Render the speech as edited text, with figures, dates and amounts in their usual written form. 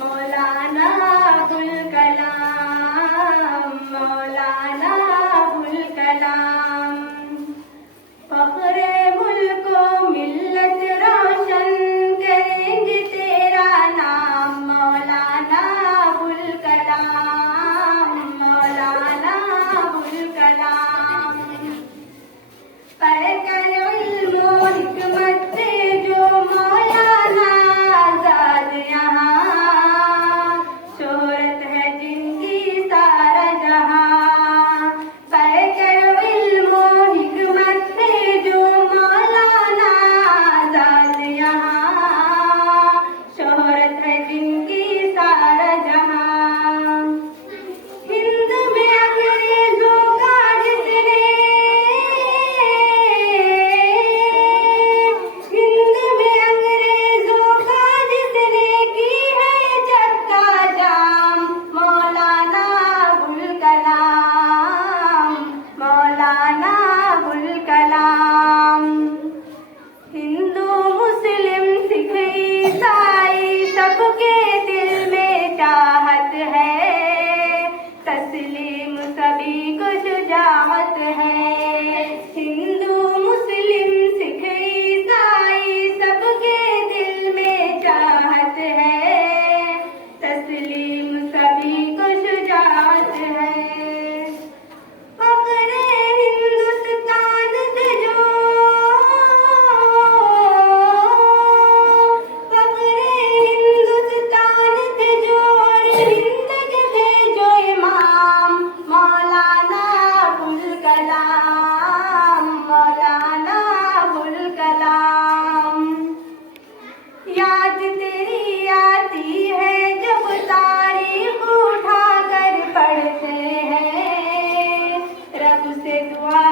मौलाना अबुल कलाम, मौलाना अबुल कलाम, फख्रे मुल्को मिल्लत रोशन करेंगे तेरा नाम। मौलाना अबुल कलाम, मौलाना अबुल कलाम, पढ़कर इल्म और हिकमत से जो मौलाना आजाद यहाँ, शोहरत है जिनकी सारा जहाँ। पढ़कर इल्म और हिकमत से जो मौलाना आजाद यहाँ, शोहरत है जिनकी सारा जहाँ। हिंद में अंग्रेजों का जितने, हिंद में अंग्रेजों का जितने की है चक्का जाम। मौलाना अबुल कलाम, मौलाना अबुल कलाम, हिंदू मुस्लिम सिख ईसाई सबके दिल में चाहत है, तस्लीम सभी को शुजाअत है। हिंदू मुस्लिम सिख ईसाई सबके दिल में चाहत है, तस्लीम सभी को शुजाअत है। फख्रे हिंदुस्तान से जो, फख्रे हिंदुस्तान से जो और हिंद के थे जो इमाम। मौलाना अबुल कलाम, मौलाना अबुल कलाम, याद तेरी आती है जब तारीख उठा कर पढ़ते हैं, रब से दुआ